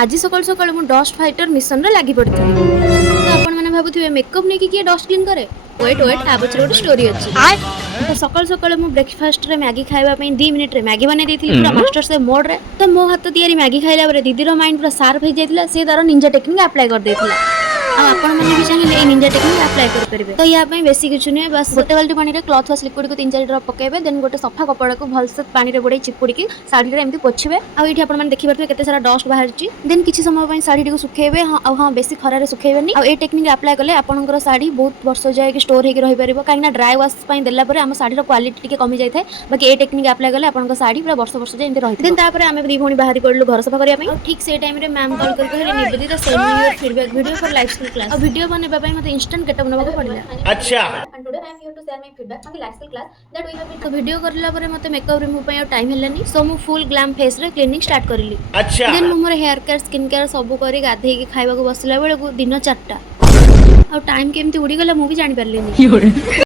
आज सकाल सकाल मु डस्ट फाइटर मिशन रे लागि पड़ती तो आपण माने भाबुथिबे मेकअप नै कि किए डस्ट क्लीन करे वेट वेट आ पछरे गोटे स्टोरी अछि तो सकाल सकाल मु ब्रेकफास्ट रे मैगी खाइबा पई 2 मिनिट रे मैगी बनै देथिली पूरा मास्टर से मोड रे तो मो हाथ तैयारी मैगी खाइला बरे दीदी रो माइंड पूरा शार्प हो जाइतिला से तार निंजा टेक्निक अप्लाई कर देथिला आपण माने भी चाहिए ए निंजा टेक्निक अप्लाई कर परबे तो या पई बेसी किछु नै बस गोटे बाल्टी पानी रे क्लॉथ वाश लिक्विड को 3-4 ड्रॉप पकेबे देन गोटे सफा कपड़ा को भल से पानी रे बुडे चिपुडी की साड़ी रे एमती पोछबे आ एठी आपण माने देखि परबे केते सारा डस्ट बाहरची देन किछि समय पई साड़ी को सुखेबे हां बेसी खरा रे सुखेबेनी आ ए टेक्निक अप्लाई करले आपनकर साड़ी बहुत वर्ष जाय कि स्टोर हे के रहि परिबो काइना ड्राई वॉश पई देला परे हम साड़ी रो क्वालिटी टिके कमी जाय थाय बाकी ए टेक्निक अप्लाई करले आपनकर साड़ी पूरा वर्ष जाय एमती रहि देन तापर हमें दी भोणी बाहरी पड़लु घर सफा करिया पई ठीक से टाइम रे मैम कॉल कर कहले Nivedita send me your feedback video for life skill class आ वीडियो बनेबा पई मते इंस्टेंट गेटअप नबा पड़िला अच्छा and today I am here to share my feedback on the life skill class that we have been तो video करला परे मते मेकअप रिमूव पय टाइम हेलानी सो मु फुल ग्लैम फेस रे क्लीनिंग स्टार्ट करली अच्छा देन मु मोर हेयर केयर स्किन केयर सब करी गाधे की खाइबा को बसला बेले को दिन 4टा आ टाइम केमती उड़ी गला मु भी जानि परलिनी